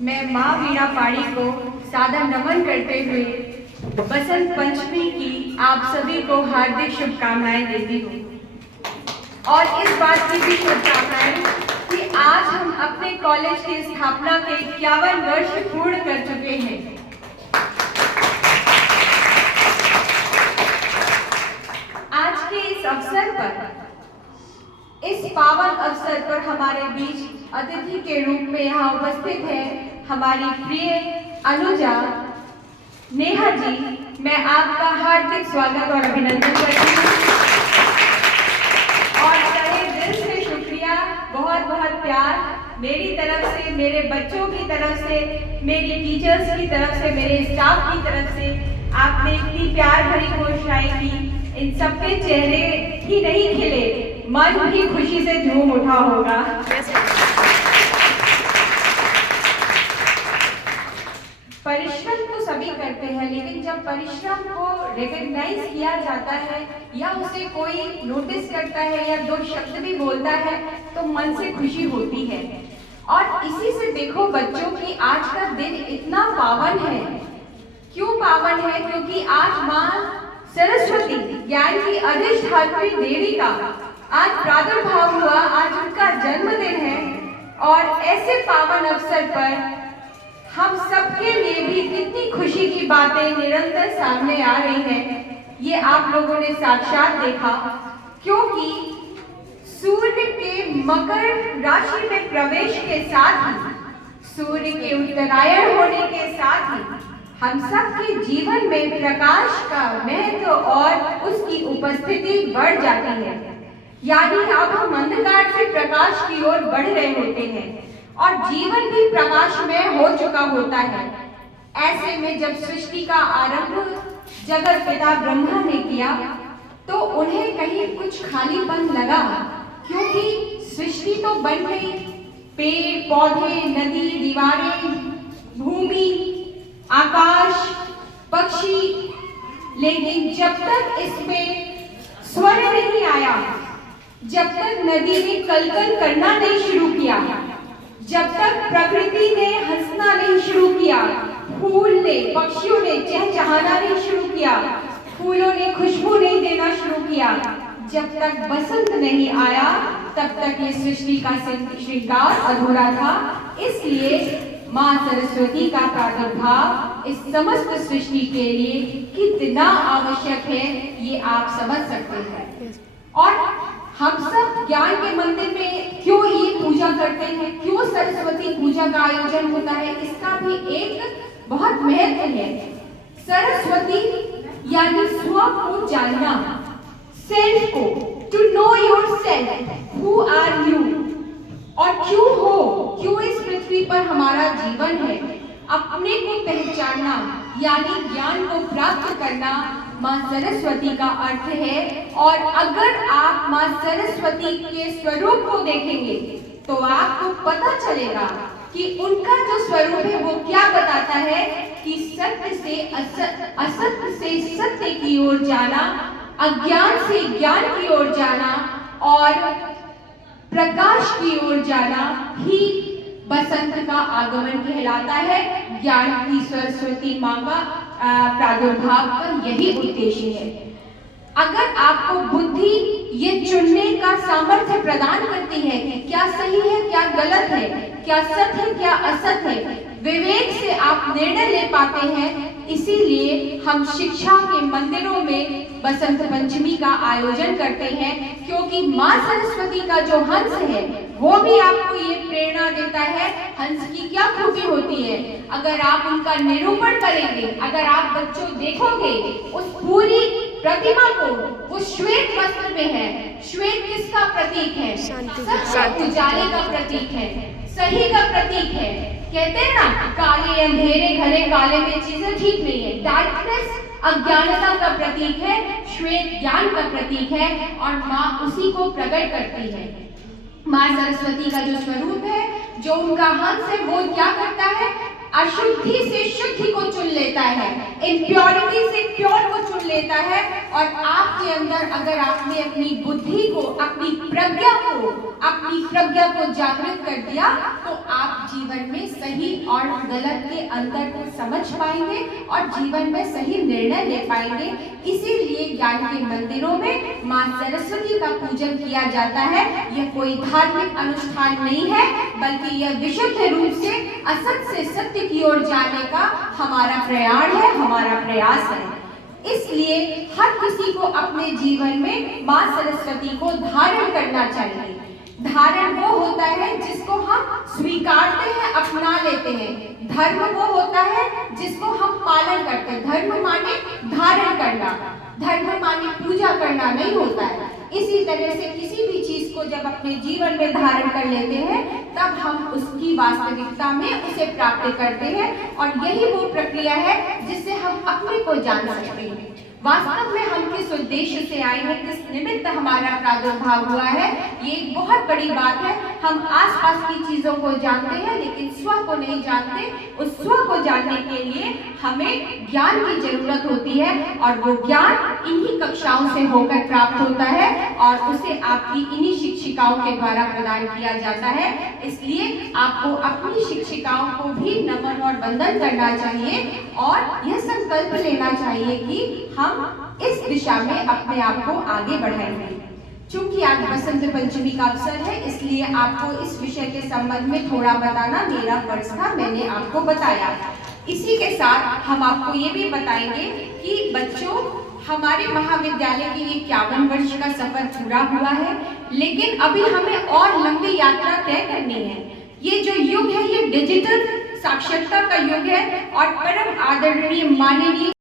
मैं माँ वीणा पाड़ी को सादर नमन करते हुए बसंत पंचमी की आप सभी को हार्दिक शुभकामनाएं देती हूँ और इस बात की भी शुभकामनाएं कि आज हम अपने कॉलेज की स्थापना के 51 वर्ष पूर्ण कर चुके हैं। आज के इस अवसर पर, इस पावन अवसर पर हमारे बीच अतिथि के रूप में यहाँ उपस्थित है हमारी प्रिय अनुजा नेहा जी। मैं आपका हार्दिक स्वागत और अभिनंदन करती हूँ और तहे दिल से शुक्रिया, बहुत बहुत प्यार मेरी तरफ से, मेरे बच्चों की तरफ से, मेरी टीचर्स की तरफ से, मेरे स्टाफ की तरफ से। आपने इतनी प्यार भरी घोषणाएं की, इन सबके चेहरे ही नहीं खिले, मन भी खुशी से झूम उठा होगा। परिश्रम तो सभी करते हैं, लेकिन जब परिश्रम को रिकॉग्नाइज किया जाता है या उसे कोई नोटिस करता है या दो शब्द भी बोलता है तो मन से खुशी होती है। और इसी से देखो बच्चों की आज का दिन इतना पावन है। क्यों पावन है? क्योंकि आज माँ सरस्वती ज्ञान की अधिष्ठात्री देवी का आज प्रादुर्भाव हुआ, आज उनका जन्मदिन है। और ऐसे पावन अवसर पर हम सबके लिए भी कितनी खुशी की बातें निरंतर सामने आ रही हैं, ये आप लोगों ने साक्षात देखा। क्योंकि सूर्य के मकर राशि में प्रवेश के साथ ही, सूर्य के उत्तरायण होने के साथ ही हम सबके जीवन में प्रकाश का महत्व और उसकी उपस्थिति बढ़ जाती है। यानी अब हम अंधकार से प्रकाश की ओर बढ़ रहे होते हैं और जीवन भी प्रकाशमय हो चुका होता है। ऐसे में जब सृष्टि का आरंभ जगत पिता ब्रह्मा ने किया तो उन्हें कहीं कुछ खालीपन लगा, क्योंकि सृष्टि तो बन गई, पेड़ पौधे, नदी, दीवारें, भूमि, आकाश, पक्षी, लेकिन जब तक इसमें स्वर नहीं आया, जब तक नदी ने कलकल करना नहीं शुरू किया, जब तक प्रकृति ने हंसना नहीं शुरू किया, फूल ने, पक्षियों ने चहचहाना नहीं शुरू किया, फूलों ने खुशबू नहीं देना शुरू किया, जब तक बसंत नहीं आया तब तक ये सृष्टि का श्रृंगार अधूरा था। इसलिए माँ सरस्वती का प्रादुर्भाव इस समस्त सृष्टि के लिए कितना आवश्यक है ये आप समझ सकते हैं। और हम सब ज्ञान के मंदिर में क्यों ये पूजा करते हैं, क्यों सरस्वती पूजा का आयोजन होता है, इसका भी एक बहुत महत्व है। सरस्वती यानी स्व को जानना, सेल्फ को, to know yourself, who are you. और क्यों हो, क्यों इस पृथ्वी पर हमारा जीवन है, अपने को पहचानना यानी ज्ञान को प्राप्त करना माँ सरस्वती का अर्थ है। और अगर आप माँ सरस्वती के स्वरूप को देखेंगे तो आपको पता चलेगा कि उनका जो स्वरूप है वो क्या बताता है कि सत्य से असत्य से सत्य की ओर जाना, अज्ञान से ज्ञान की ओर जाना और प्रकाश की ओर जाना ही बसंत का आगमन कहलाता है। ज्ञान की सरस्वती माँ का प्रादुर्भाव का यही उद्देश्य है। अगर आपको बुद्धि ये चुनने का सामर्थ्य प्रदान करती है कि क्या सही है, क्या गलत है, क्या सत्य है, क्या असत है, विवेक से आप निर्णय ले पाते हैं। इसीलिए हम शिक्षा के मंदिरों में बसंत पंचमी का आयोजन करते हैं, क्योंकि माँ सरस्वती का जो हंस है वो भी आपको ये प्रेरणा देता है। हंस की क्या खूबी होती है, अगर आप उनका निरूपण करेंगे, अगर आप बच्चों देखोगे उस पूरी प्रतिमा को, वो श्वेत वस्त्र में है। श्वेत किसका प्रतीक है? सत्य, उजाले का प्रतीक है, सही का प्रतीक है। कहते हैं ना, काले अंधेरे घरे काले में चीजें ठीक नहीं है। डार्कनेस अज्ञानता का प्रतीक है, श्वेत ज्ञान का प्रतीक है और माँ उसी को प्रकट करती है। माँ सरस्वती का जो स्वरूप है, जो उनका हंस है, वो क्या करता है? अशुद्धि से शुद्धि को चुन लेता है, इम्प्योरिटी से प्योर को चुन लेता है। और आपके अंदर अगर आपने अपनी बुद्धि को, अपनी प्रज्ञा को जागृत कर दिया तो आप जीवन में सही और गलत के अंतर को समझ पाएंगे और जीवन में सही निर्णय ले पाएंगे। इसीलिए ज्ञान के मंदिरों में माँ सरस्वती का पूजन किया जाता है। यह कोई धार्मिक अनुष्ठान नहीं है, बल्कि यह विशुद्ध रूप से असत से सत्य की ओर जाने का हमारा प्रयाण है, हमारा प्रयास है। इसलिए हर किसी को अपने जीवन में माँ सरस्वती को धारण करना चाहिए। धारण वो होता है जिसको हम स्वीकारते हैं, अपना लेते हैं। धर्म वो होता है जिसको हम पालन करते हैं। धर्म माने धारण करना, धर्म माने पूजा करना नहीं होता है। इसी तरह से किसी भी चीज को जब अपने जीवन में धारण कर लेते हैं, तब हम उसकी वास्तविकता में उसे प्राप्त करते हैं। और यही वो प्रक्रिया है जिससे हम अपने को जान सकते हैं। वास्तव में हम किस उद्देश्य से आए हैं, किस निमित्त हमारा प्रादुर्भाव हुआ है, ये एक बहुत बड़ी बात है। हम आसपास की चीजों को जानते हैं, लेकिन स्व को नहीं जानते। उस स्व को जानने के लिए हमें ज्ञान की जरूरत होती है, और वो ज्ञान इन्हीं कक्षाओं से होकर प्राप्त होता है और उसे आपकी इन्हीं शिक्षिकाओं के द्वारा प्रदान किया जाता है। इसलिए आपको अपनी शिक्षिकाओं को भी नमन और वंदन करना चाहिए और यह संकल्प लेना चाहिए कि हम इस दिशा में अपने आप को आगे बढ़ाएंगे। चूंकि आज बसंत पंचमी का अवसर है, इसलिए आपको इस विषय के संबंध में थोड़ा बताना मेरा फर्ज था, मैंने आपको बताया। इसी के साथ हम आपको ये भी बताएंगे कि बच्चों, हमारे महाविद्यालय के ये 51 वर्ष का सफर पूरा हुआ है, लेकिन अभी हमें और लंबी यात्रा तय करनी है। ये जो युग है, ये डिजिटल साक्षरता का युग है और परम आदरणीय माननीय